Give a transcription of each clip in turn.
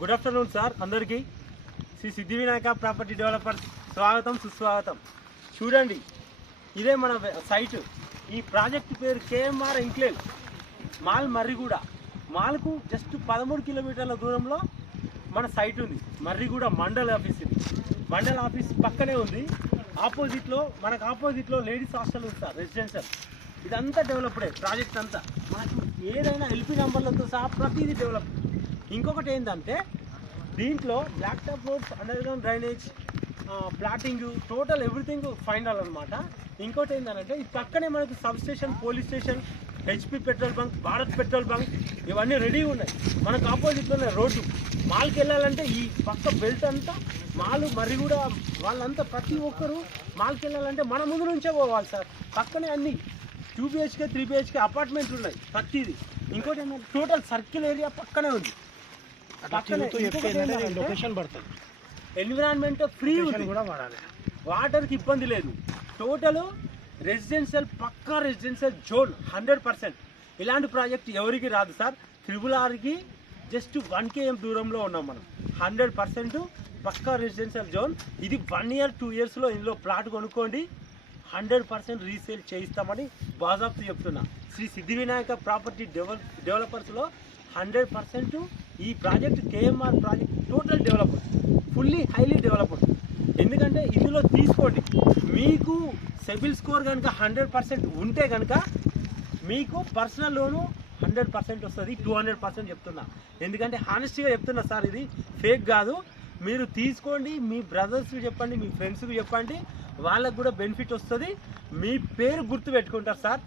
Good afternoon sir అందరికీ. Shri Siddhi Vinayaka property developers స్వాగతం సుస్వాగతం. చూడండి, ఇదే మన సైట్. ఈ ప్రాజెక్ట్ పేరు కేఎంఆర్ ఎంక్లేవ్ మాల్ మర్రిగూడ. మాల్కు జస్ట్ 13 కిలోమీటర్ల దూరంలో మన సైట్ ఉంది. మర్రిగూడ మండల్ ఆఫీస్. ఇది మండల్ ఆఫీస్ పక్కనే ఉంది. మనకు ఆపోజిట్లో లేడీస్ హాస్టల్ ఉంది సార్, రెసిడెన్షియల్. ఇదంతా డెవలప్డే ప్రాజెక్ట్ అంతా. మనకు ఏదైనా ఎల్పీ నెంబర్లతో సహా ప్రతిదీ డెవలప్. ఇంకొకటి ఏంటంటే దీంట్లో black top roads, underground drainage, plotting, total everything final అనమాట. ఇంకోటి ఏంటంటే ఈ పక్కనే మనకు substation, police station, HP petrol bunk, Bharat petrol bunk ఇవన్నీ రెడీ ఉన్నాయి. మనకు ఆపోజిట్లోనే రోడ్డు. మాల్కి వెళ్ళాలంటే ఈ పక్క బెల్ట్ అంతా మాల్ మర్రిగూడ వాళ్ళంతా ప్రతి ఒక్కరు మాల్కి వెళ్ళాలంటే మన ముందు నుంచే పోవాలి సార్. పక్కనే అన్ని 2 BHK 3 BHK అపార్ట్మెంట్లు ఉన్నాయి ప్రతిదీ. ఇంకోటి ఏంటంటే టోటల్ సర్కిల్ ఏరియా పక్కనే ఉంది. లొకేషన్ పడుతుంది, ఎన్విరాన్మెంట్ ఫ్రీ ఉంది, వాటర్కి ఇబ్బంది లేదు. టోటల్ రెసిడెన్షియల్, పక్కా రెసిడెన్షియల్ జోన్ 100%. ఇలాంటి ప్రాజెక్ట్ ఎవరికి రాదు సార్. RRRకి జస్ట్ 1 km దూరంలో ఉన్నాం మనం. 100% పక్కా రెసిడెన్షియల్ జోన్. ఇది 1 year 2 yearsలో ఇందులో ప్లాట్ కొనుక్కోండి, 100% రీసేల్ చేయిస్తామని బాజాబ్తు చెప్తున్నా. శ్రీ సిద్ధి వినాయక ప్రాపర్టీ డెవలపర్స్లో 100% ఈ project KMR project total developed, fully highly developed. ఎందుకంటే ఇందులో తీసుకోండి, మీకు సిబిల్ స్కోర్ కనుక 100% ఉంటే కనుక మీకు పర్సనల్ లోను 100% వస్తుంది. 200% చెప్తున్నా, ఎందుకంటే హానెస్ట్గా చెప్తున్నా సార్, ఇది ఫేక్ కాదు. మీరు తీసుకోండి, మీ బ్రదర్స్కి చెప్పండి, మీ ఫ్రెండ్స్కి చెప్పండి, వాళ్ళకు కూడా బెనిఫిట్ వస్తుంది. మీ పేరు గుర్తు పెట్టుకుంటారు సార్.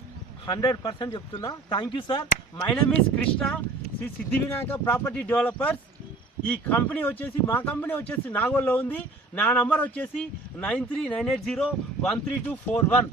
100% చెప్తున్నా. Thank you sir. My name is Krishna, Sri Siddhi Vinayaka property developers. ఈ కంపెనీ వచ్చేసి, మా కంపెనీ వచ్చేసి నాగోల్లో ఉంది. నా నంబర్ వచ్చేసి 9398013241.